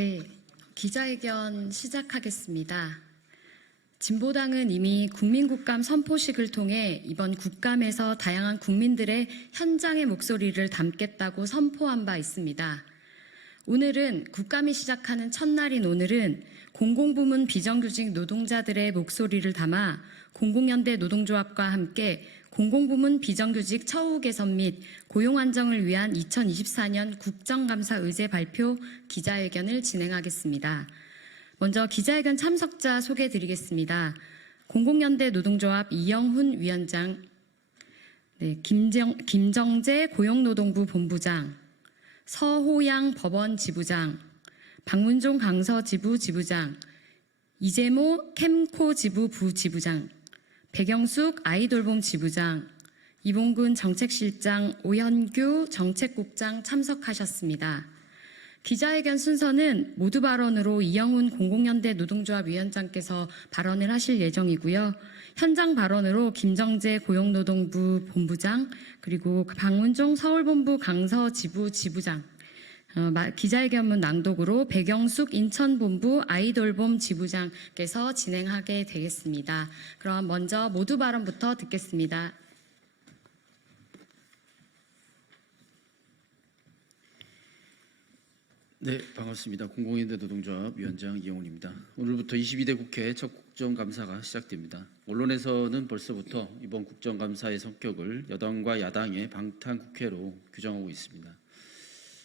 네, 기자회견 시작하겠습니다. 진보당은 이미 국민국감 선포식을 통해 이번 국감에서 다양한 국민들의 현장의 목소리를 담겠다고 선포한 바 있습니다. 오늘은 국감이 시작하는 첫날인 오늘은 공공부문 비정규직 노동자들의 목소리를 담아 공공연대 노동조합과 함께 공공부문 비정규직 처우 개선 및 고용 안정을 위한 2024년 국정감사 의제 발표 기자회견을 진행하겠습니다. 먼저 기자회견 참석자 소개해드리겠습니다. 공공연대 노동조합 이영훈 위원장, 김정재 고용노동부 본부장, 서호양 법원 지부장, 박문종 강서지부 지부장, 이재모 캠코 지부 부지부장, 백영숙 아이돌봄 지부장, 이봉근 정책실장, 오현규 정책국장 참석하셨습니다. 기자회견 순서는 모두 발언으로 이영훈 공공연대 노동조합 위원장께서 발언을 하실 예정이고요. 현장 발언으로 김정재 고용노동부 본부장, 그리고 박문종 서울본부 강서지부 지부장, 기자회견문 낭독으로 백영숙 인천본부 아이돌봄 지부장께서 진행하게 되겠습니다. 그럼 먼저 모두 발언부터 듣겠습니다. 네, 반갑습니다. 공공연대 노동조합 위원장 이영훈입니다. 오늘부터 22대 국회 첫 국정감사가 시작됩니다. 언론에서는 벌써부터 이번 국정감사의 성격을 여당과 야당의 방탄국회로 규정하고 있습니다.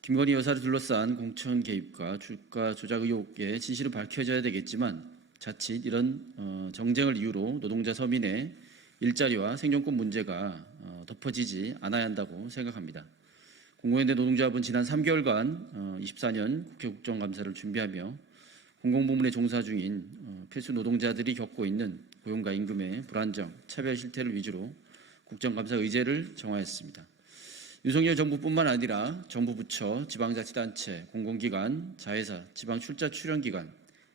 김건희 여사를 둘러싼 공천 개입과 주가 조작 의혹의 진실은 밝혀져야 되겠지만 자칫 이런 정쟁을 이유로 노동자 서민의 일자리와 생존권 문제가 덮어지지 않아야 한다고 생각합니다. 공공연대 노동조합은 지난 3개월간 24년 국회 국정감사를 준비하며 공공부문에 종사 중인 필수 노동자들이 겪고 있는 고용과 임금의 불안정, 차별 실태를 위주로 국정감사 의제를 정하였습니다. 윤석열 정부뿐만 아니라 정부 부처, 지방자치단체, 공공기관, 자회사, 지방출자 출연기관,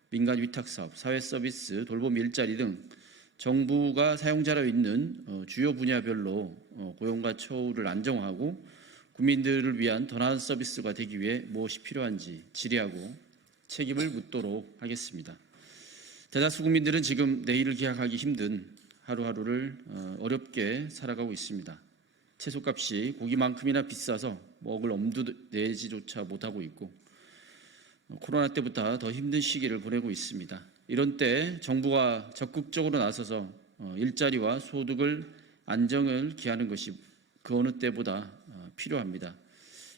민간 위탁사업, 사회서비스, 돌봄 일자리 등 정부가 사용자로 있는 주요 분야별로 고용과 처우를 안정화하고 국민들을 위한 더 나은 서비스가 되기 위해 무엇이 필요한지 질의하고 책임을 묻도록 하겠습니다. 대다수 국민들은 지금 내일을 기약하기 힘든 하루하루를 어렵게 살아가고 있습니다. 채소값이 고기만큼이나 비싸서 먹을 엄두 내지조차 못하고 있고 코로나 때보다 더 힘든 시기를 보내고 있습니다. 이런 때 정부가 적극적으로 나서서 일자리와 소득을 안정을 기하는 것이 그 어느 때보다 필요합니다.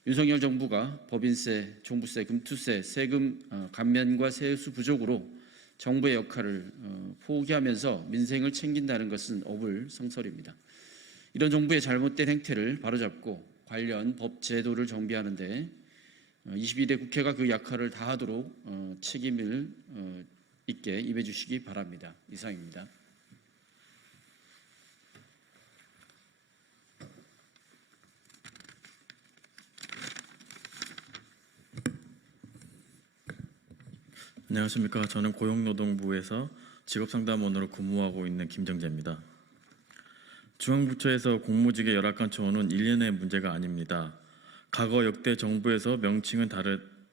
윤석열 정부가 법인세, 종부세, 금투세, 세금 감면과 세수 부족으로 정부의 역할을 포기하면서 민생을 챙긴다는 것은 어불성설입니다. 이런 정부의 잘못된 행태를 바로잡고 관련 법 제도를 정비하는 데 22대 국회가 그 역할을 다하도록 책임을 있게 임해 주시기 바랍니다. 이상입니다. 안녕하십니까. 저는 고용노동부에서 직업상담원으로 근무하고 있는 김정재입니다. 중앙부처에서 공무직의 열악한 처우는 1년의 문제가 아닙니다. 과거 역대 정부에서 명칭은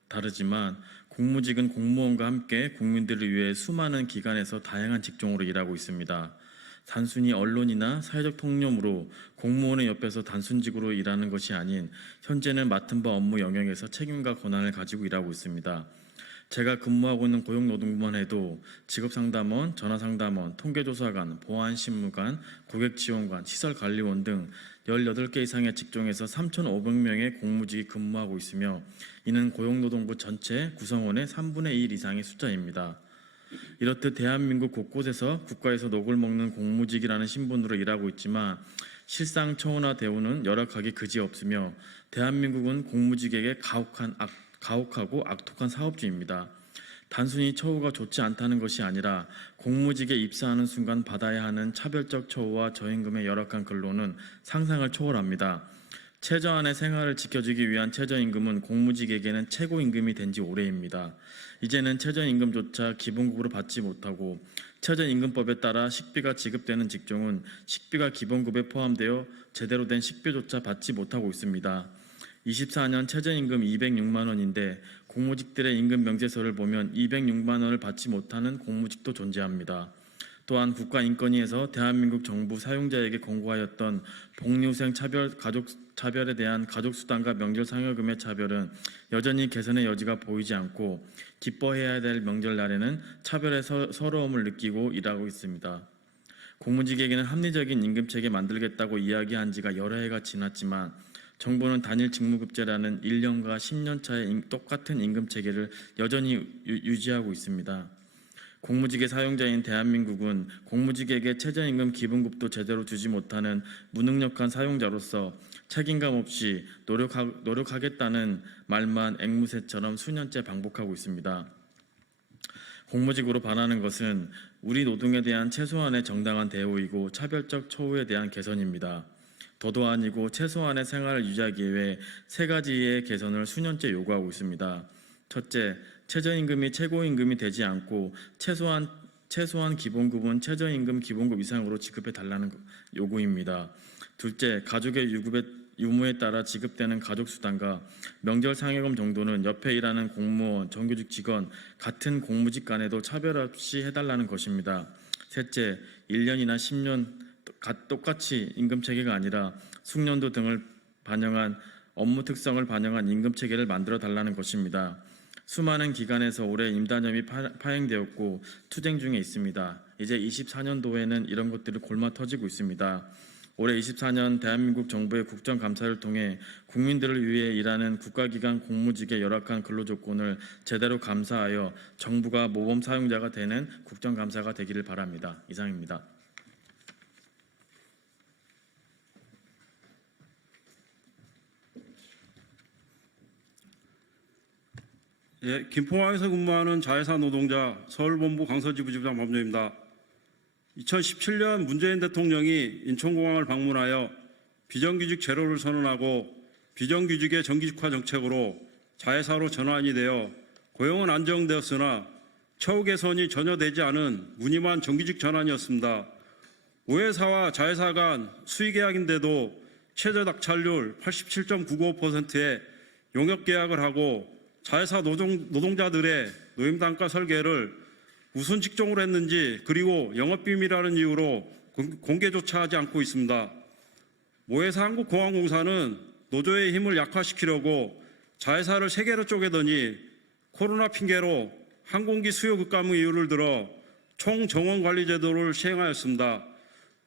다르지만 공무직은 공무원과 함께 국민들을 위해 수많은 기관에서 다양한 직종으로 일하고 있습니다. 단순히 언론이나 사회적 통념으로 공무원의 옆에서 단순직으로 일하는 것이 아닌 현재는 맡은 바 업무 영역에서 책임과 권한을 가지고 일하고 있습니다. 제가 근무하고 있는 고용노동부만 해도 직업상담원, 전화상담원, 통계조사관, 보안신무관, 고객지원관, 시설관리원 등 18개 이상의 직종에서 3,500명의 공무직이 근무하고 있으며 이는 고용노동부 전체 구성원의 3분의 1 이상의 숫자입니다. 이렇듯 대한민국 곳곳에서 국가에서 녹을 먹는 공무직이라는 신분으로 일하고 있지만 실상 처우나 대우는 열악하기 그지없으며 대한민국은 공무직에게 가혹하고 악독한 사업주의입니다. 단순히 처우가 좋지 않다는 것이 아니라 공무직에 입사하는 순간 받아야 하는 차별적 처우와 저임금의 열악한 근로는 상상을 초월합니다. 최저한의 생활을 지켜주기 위한 최저임금은 공무직에게는 최고임금이 된 지 오래입니다. 이제는 최저임금조차 기본급으로 받지 못하고 최저임금법에 따라 식비가 지급되는 직종은 식비가 기본급에 포함되어 제대로 된 식비조차 받지 못하고 있습니다. 24년 최저임금 206만 원인데 공무직들의 임금 명세서를 보면 206만 원을 받지 못하는 공무직도 존재합니다. 또한 국가인권위에서 대한민국 정부 사용자에게 권고하였던 복리후생 가족 차별에 대한 가족수당과 명절상여금의 차별은 여전히 개선의 여지가 보이지 않고 기뻐해야 될 명절날에는 차별의 서러움을 느끼고 일하고 있습니다. 공무직에게는 합리적인 임금체계 만들겠다고 이야기한 지가 여러 해가 지났지만 정부는 단일 직무급제라는 1년과 10년 차의 똑같은 임금체계를 여전히 유지하고 있습니다. 공무직의 사용자인 대한민국은 공무직에게 최저임금 기본급도 제대로 주지 못하는 무능력한 사용자로서 책임감 없이 노력하겠다는 말만 앵무새처럼 수년째 반복하고 있습니다. 공무직으로 반하는 것은 우리 노동에 대한 최소한의 정당한 대우이고 차별적 처우에 대한 개선입니다. 더도 아니고 최소한의 생활을 유지하기 위해 세 가지의 개선을 수년째 요구하고 있습니다. 첫째, 최저임금이 최고임금이 되지 않고 최소한 기본급은 최저임금 기본급 이상으로 지급해 달라는 요구입니다. 둘째, 가족의 유무에 따라 지급되는 가족수당과 명절상여금 정도는 옆에 일하는 공무원, 정규직 직원, 같은 공무직 간에도 차별 없이 해달라는 것입니다. 셋째, 1년이나 10년 똑같이 임금체계가 아니라 숙련도 등을 반영한 업무 특성을 반영한 임금체계를 만들어 달라는 것입니다. 수많은 기관에서 올해 임단협이 파행되었고 투쟁 중에 있습니다. 이제 24년도에는 이런 것들이 골마 터지고 있습니다. 올해 24년 대한민국 정부의 국정감사를 통해 국민들을 위해 일하는 국가기관 공무직의 열악한 근로조건을 제대로 감사하여 정부가 모범 사용자가 되는 국정감사가 되기를 바랍니다. 이상입니다. 예, 김포항에서 근무하는 자회사 노동자 서울본부 강서지부지부장 법조입니다. 2017년 문재인 대통령이 인천공항을 방문하여 비정규직 제로를 선언하고 비정규직의 정규직화 정책으로 자회사로 전환이 되어 고용은 안정되었으나 처우 개선이 전혀 되지 않은 무늬만 정규직 전환이었습니다. 5회사와 자회사 간 수의계약인데도 최저 낙찰률 87.995%의 용역계약을 하고 자회사 노동자들의 노임단가 설계를 무슨 직종으로 했는지 그리고 영업비밀이라는 이유로 공개조차 하지 않고 있습니다. 모회사 한국공항공사는 노조의 힘을 약화시키려고 자회사를 3개로 쪼개더니 코로나 핑계로 항공기 수요 급감 이유를 들어 총정원관리제도를 시행하였습니다.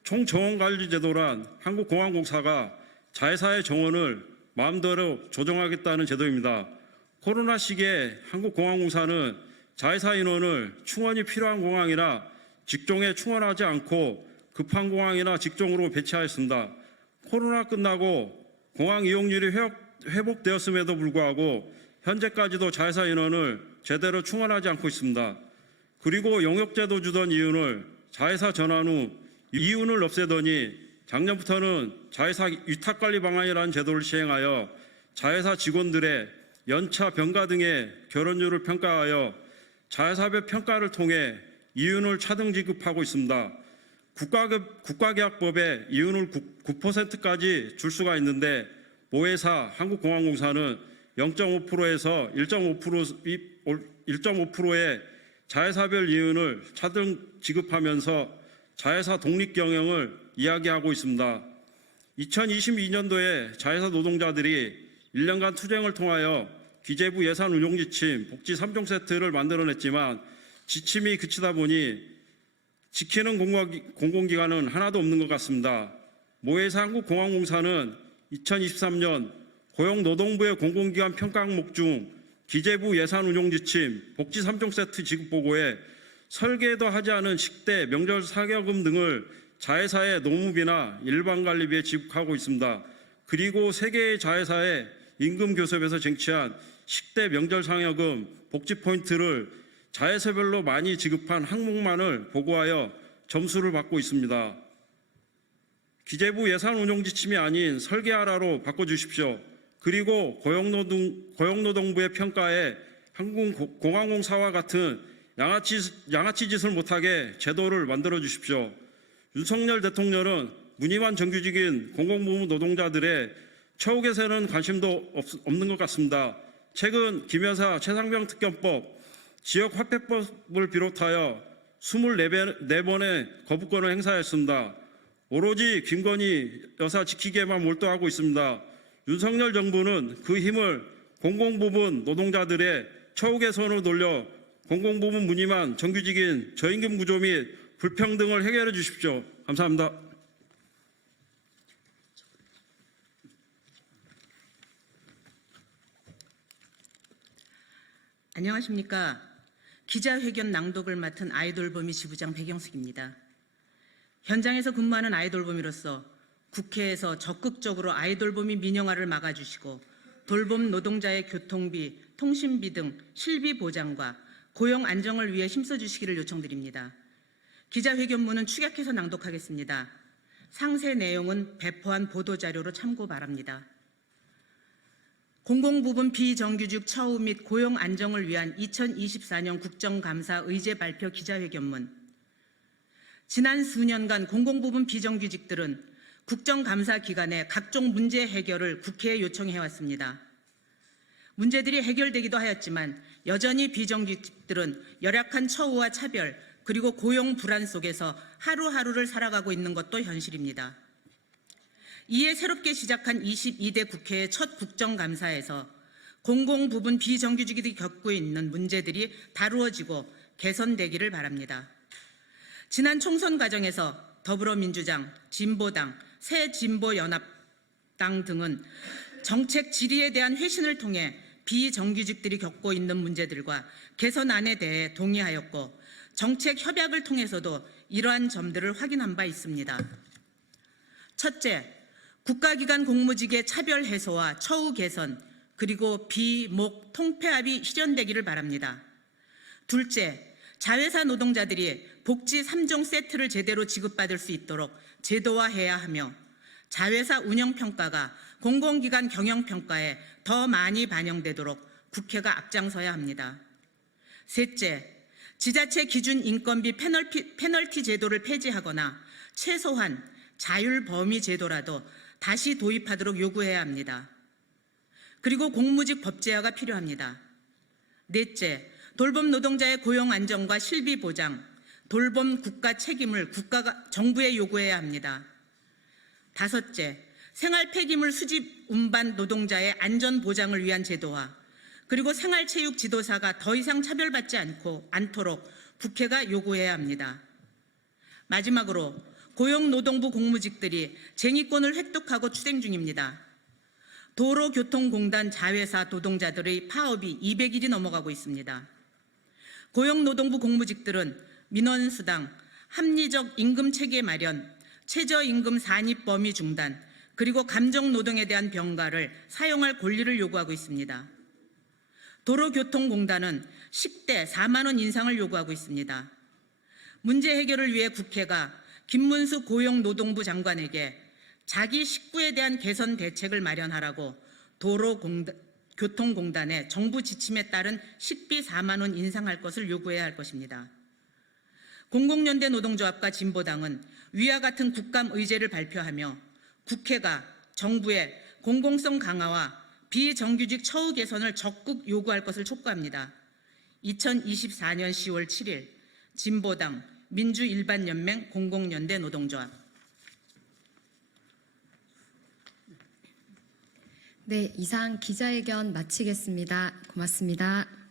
총정원관리제도란 한국공항공사가 자회사의 정원을 마음대로 조정하겠다는 제도입니다. 코로나 시기에 한국공항공사는 자회사 인원을 충원이 필요한 공항이나 직종에 충원하지 않고 급한 공항이나 직종으로 배치하였습니다. 코로나 끝나고 공항 이용률이 회복되었음에도 불구하고 현재까지도 자회사 인원을 제대로 충원하지 않고 있습니다. 그리고 용역제도 주던 이윤을 자회사 전환 후 이윤을 없애더니 작년부터는 자회사 위탁관리 방안이라는 제도를 시행하여 자회사 직원들의 연차, 병가 등의 결혼율을 평가하여 자회사별 평가를 통해 이윤을 차등 지급하고 있습니다. 국가계약법에 이윤을 9%까지 줄 수가 있는데 모회사 한국공항공사는 0.5%에서 1.5%의 자회사별 이윤을 차등 지급하면서 자회사 독립 경영을 이야기하고 있습니다. 2022년도에 자회사 노동자들이 1년간 투쟁을 통하여 기재부 예산 운용 지침, 복지 3종 세트를 만들어냈지만 지침이 그치다 보니 지키는 공공기관은 하나도 없는 것 같습니다. 모회사 한국공항공사는 2023년 고용노동부의 공공기관 평가 항목 중 기재부 예산 운용 지침, 복지 3종 세트 지급 보고에 설계도 하지 않은 식대, 명절 사격금 등을 자회사의 노무비나 일반관리비에 지급하고 있습니다. 그리고 3개의 자회사의 임금교섭에서 쟁취한 식대, 명절 상여금, 복지 포인트를 자회사별로 많이 지급한 항목만을 보고하여 점수를 받고 있습니다. 기재부 예산 운용 지침이 아닌 설계하라로 바꿔주십시오. 그리고 고용노동부의 평가에 한국공항공사와 같은 양아치 짓을 못하게 제도를 만들어 주십시오. 윤석열 대통령은 무늬만 정규직인 공공부문 노동자들의 처우 개선은 관심도 없는 것 같습니다. 최근 김여사 최상병 특검법, 지역화폐법을 비롯하여 24번의 거부권을 행사했습니다. 오로지 김건희 여사 지키기에만 몰두하고 있습니다. 윤석열 정부는 그 힘을 공공부문 노동자들의 처우 개선으로 돌려 공공부문 무늬만 정규직인 저임금 구조 및 불평등을 해결해 주십시오. 감사합니다. 안녕하십니까. 기자회견 낭독을 맡은 아이돌봄이 지부장 백영숙입니다. 현장에서 근무하는 아이돌봄이로서 국회에서 적극적으로 아이돌봄이 민영화를 막아주시고 돌봄 노동자의 교통비, 통신비 등 실비 보장과 고용 안정을 위해 힘써주시기를 요청드립니다. 기자회견문은 축약해서 낭독하겠습니다. 상세 내용은 배포한 보도자료로 참고 바랍니다. 공공부문 비정규직 처우 및 고용 안정을 위한 2024년 국정감사 의제 발표 기자회견문. 지난 수년간 공공부문 비정규직들은 국정감사 기간에 각종 문제 해결을 국회에 요청해왔습니다. 문제들이 해결되기도 하였지만 여전히 비정규직들은 열악한 처우와 차별 그리고 고용 불안 속에서 하루하루를 살아가고 있는 것도 현실입니다. 이에 새롭게 시작한 22대 국회의 첫 국정감사에서 공공부문 비정규직이 겪고 있는 문제들이 다루어지고 개선되기를 바랍니다. 지난 총선 과정에서 더불어민주당, 진보당, 새진보연합당 등은 정책 질의에 대한 회신을 통해 비정규직들이 겪고 있는 문제들과 개선안에 대해 동의하였고 정책 협약을 통해서도 이러한 점들을 확인한 바 있습니다. 첫째, 국가기관 공무직의 차별 해소와 처우 개선 그리고 비목 통폐합이 실현되기를 바랍니다. 둘째, 자회사 노동자들이 복지 3종 세트를 제대로 지급받을 수 있도록 제도화해야 하며 자회사 운영평가가 공공기관 경영평가에 더 많이 반영되도록 국회가 앞장서야 합니다. 셋째, 지자체 기준 인건비 페널티 제도를 폐지하거나 최소한 자율 범위 제도라도 다시 도입하도록 요구해야 합니다. 그리고 공무직 법제화가 필요합니다. 넷째, 돌봄 노동자의 고용 안정과 실비 보장, 돌봄 국가 책임을 정부에 요구해야 합니다. 다섯째, 생활 폐기물 수집 운반 노동자의 안전 보장을 위한 제도화, 그리고 생활체육 지도사가 더 이상 차별받지 않도록 국회가 요구해야 합니다. 마지막으로 고용노동부 공무직들이 쟁의권을 획득하고 추행 중입니다. 도로교통공단 자회사 노동자들의 파업이 200일이 넘어가고 있습니다. 고용노동부 공무직들은 민원수당, 합리적 임금체계 마련, 최저임금 산입 범위 중단, 그리고 감정노동에 대한 병가를 사용할 권리를 요구하고 있습니다. 도로교통공단은 10대 4만 원 인상을 요구하고 있습니다. 문제 해결을 위해 국회가 김문수 고용노동부 장관에게 자기 식구에 대한 개선 대책을 마련하라고 도로교통공단의 정부 지침에 따른 식비 4만 원 인상할 것을 요구해야 할 것입니다. 공공연대 노동조합과 진보당은 위와 같은 국감 의제를 발표하며 국회가 정부의 공공성 강화와 비정규직 처우 개선을 적극 요구할 것을 촉구합니다. 2024년 10월 7일 진보당 민주일반연맹 공공연대 노동조합. 네, 이상 기자회견 마치겠습니다. 고맙습니다.